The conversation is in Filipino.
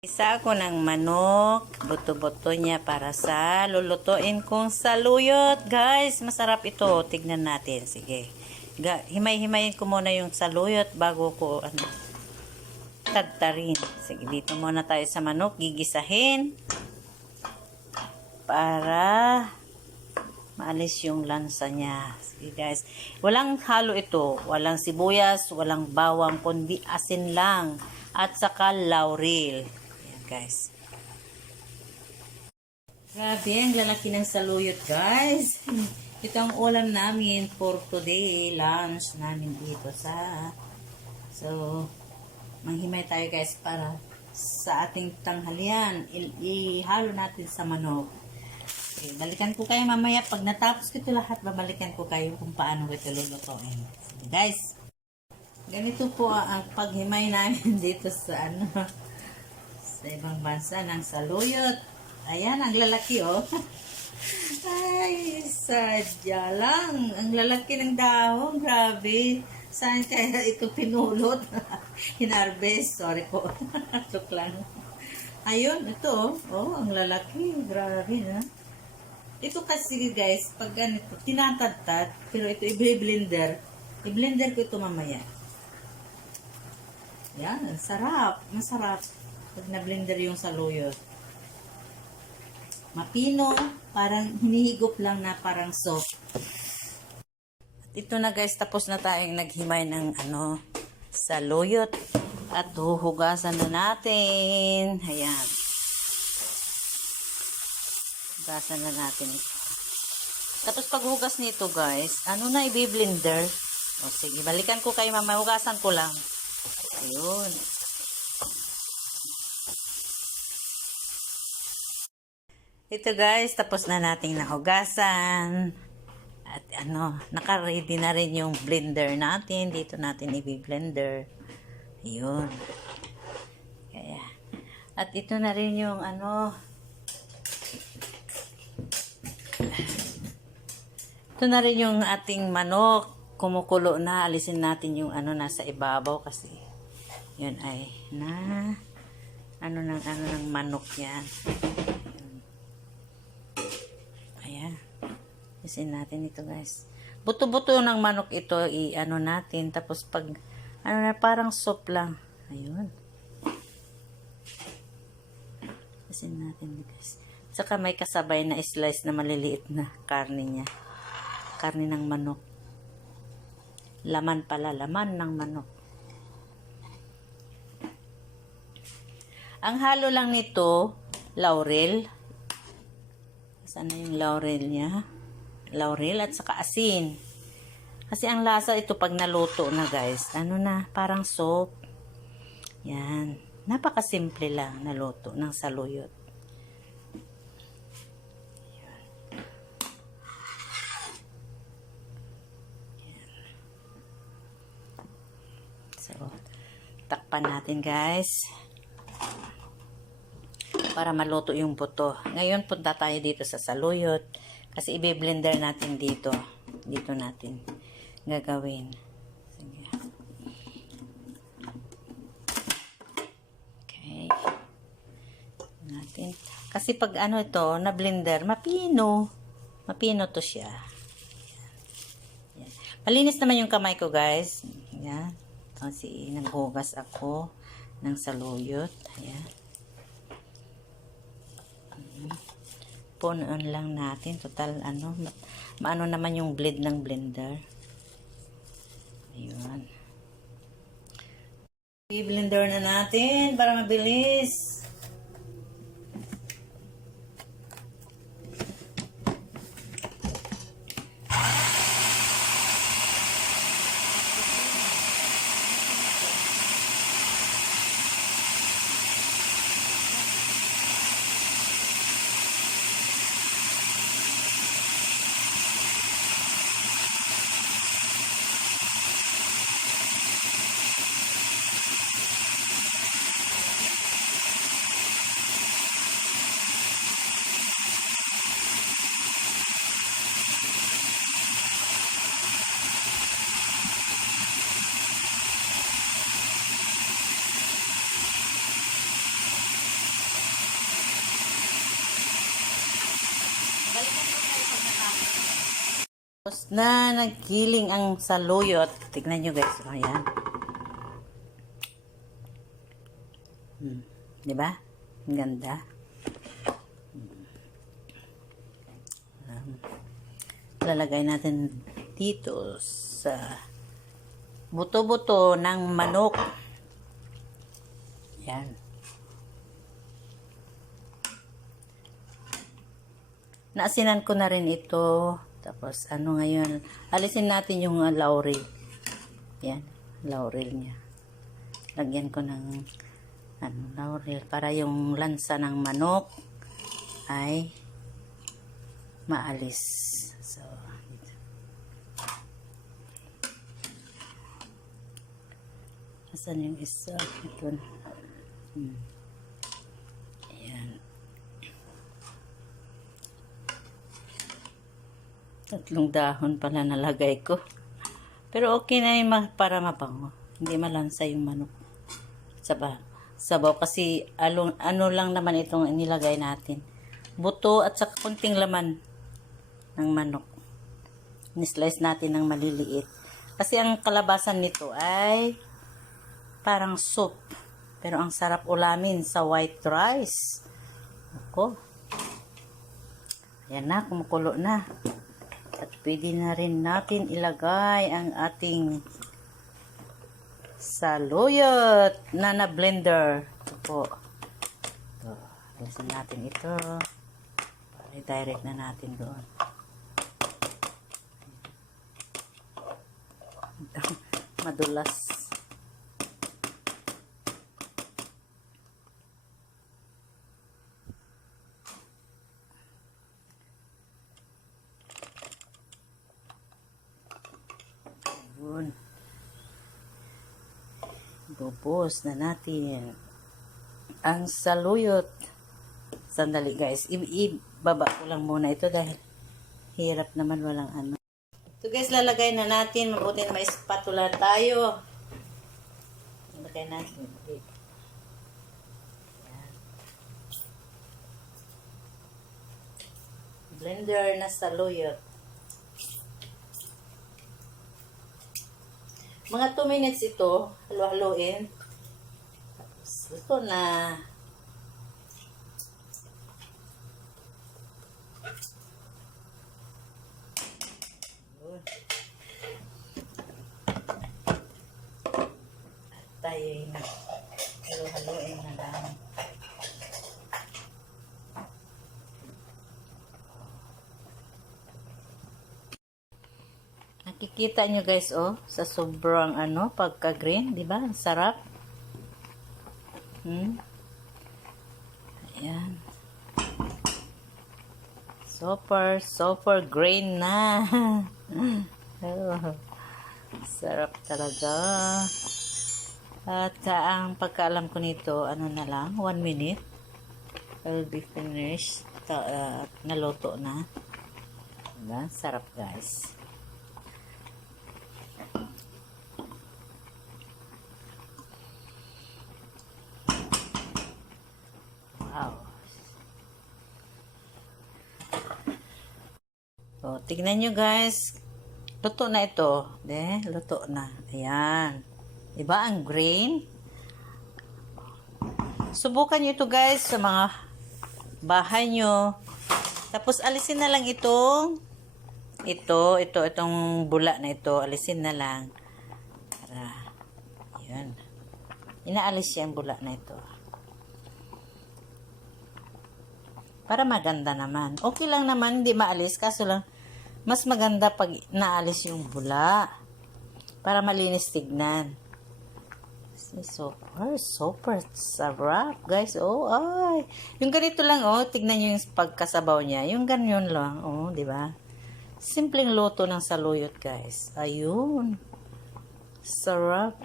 Isa ako ng manok, buto-buto niya para sa lulutuin kong saluyot. Guys, masarap ito. Tignan natin. Sige. Himay-himayin ko muna yung saluyot bago ko tadtarin. Sige, dito muna tayo sa manok. Gigisahin para maalis yung lansa niya. Sige guys. Walang halo ito. Walang sibuyas, walang bawang, kundi asin lang. At saka laurel. Guys. Grabe, ang lalaki ng saluyot, guys. Ito ang ulam namin for today, lunch namin dito sa... So, manghimay tayo, guys, para sa ating tanghalian. Ihalo natin sa manok. Okay, balikan ko kayo mamaya. Pag natapos ko ito lahat, babalikan ko kayo kung paano ko ito lulutuin. So, guys, ganito po ang paghimay namin dito sa sa ibang bansa ng saluyot. Ayan, ang lalaki, oh. Ay, sadya lang. Ang lalaki ng dahon. Grabe. Saan kaya ito pinulot? Hinarvest. Sorry po. Joke lang. Ayun, ito, oh. Ang lalaki. Grabe, na. Ito kasi, guys, pag ganito, tinatadtad. Pero ito, i-blender. I-blender ko ito mamaya. Yan, sarap. Masarap. Pag na-blender yung saluyot. Mapino, parang hinihigop lang na parang soup. At ito na guys, tapos na tayong naghimay ng saluyot. At huhugasan na natin. Ayan. Hugasan na natin ito. Tapos paghugas nito guys, na i-blender. O sige, balikan ko kayo mamaya. Hugasan ko lang. Ayun. Ito guys, tapos na nating nahugasan. At naka-ready na rin yung blender natin. Dito natin i-blender. Ayun. Kaya. At ito na rin yung ito na rin yung ating manok. Kumukulo na. Alisin natin yung nasa ibabaw kasi yun ay ng manok yan. Isin natin ito guys. Buto-buto ng manok ito natin. Tapos pag parang soup lang. Ayun. Isin natin guys. Saka may kasabay na slice na maliliit na karne niya. Karne ng manok. Laman pala. Laman ng manok. Ang halo lang nito, laurel. Saan na yung laurel niya? Laurel at saka asin. Kasi ang lasa ito pag naluto na guys, parang soup. Yan. Napakasimple lang naluto ng saluyot. Yan. Yan. So, takpan natin guys. Para maluto yung buto. Ngayon punta tayo dito sa saluyot. Kasi i-blender natin dito. Dito natin gagawin. Sige. Okay. Natin. Kasi pag ito, na blender, mapino. Mapino to siya. Yan. Malinis naman yung kamay ko, guys. Yan. Kasi naghugas ako ng saluyot. Ayan. Punuan lang natin. Total, maano naman yung blade ng blender. Ayun. I-blender na natin para mabilis. Tapos na nagkiling ang saluyot. Tignan nyo guys. Ayan. Diba? Ang ganda. Lalagay natin dito sa buto-buto ng manok. Yan. Naasinan ko na rin ito. Tapos, ano ngayon, alisin natin yung laurel. Yan, laurel niya. Lagyan ko ng laurel para yung lansa ng manok ay maalis. So, asan yung isa? Ito na. Ayan. Tatlong dahon pala nalagay ko. Pero okay na yung para mabango. Hindi malansa yung manok. Sabaw kasi ano lang naman itong nilagay natin. Buto at saka kunting laman ng manok. Ni-slice natin ng maliliit. Kasi ang kalabasan nito ay parang soup. Pero ang sarap ulamin sa white rice. Ako. Ayan na, kumukulo na. At pwede na rin natin ilagay ang ating saluyot na blender. Ito po. Ito. Alisin natin ito. Para i-direct na natin doon. Madulas. Yun. Bubos na natin ang saluyot. Sandali guys, ibaba ko lang muna ito dahil hirap naman walang ano. Ito guys, lalagay na natin. Mabuti na may spatula tayo. Lalagay natin. Yan. Blender na saluyot. Mga 2 minutes ito, halo-haloin. Tapos, ito na. At tayo na. Halo-haloin na lang. Nakikita nyo guys, oh, sa sobrang pagka-green, di ba? Ang sarap. Ayan. Super green na. Oh, sarap talaga. At ang pagkaalam ko nito, na lang, 1 minute. Will be finished. Naluto na. Diba? Sarap guys. Wow. So, tignan nyo guys. Luto na ito. Luto na. Ayan. Diba ang green? Subukan nyo ito guys sa mga bahay nyo. Tapos alisin na lang itong bula na ito. Alisin na lang. Para, ayan. Inaalis siya ang bula na ito. Para maganda naman. Okay lang naman, hindi maalis. Kaso lang, mas maganda pag naalis yung bula. Para malinis tignan. Super sarap, guys. Oh, ay. Yung ganito lang, oh. Tignan nyo yung pagkasabaw niya. Yung ganyan lang, oh. Diba? Simpleng luto ng saluyot, guys. Ayun. Sarap.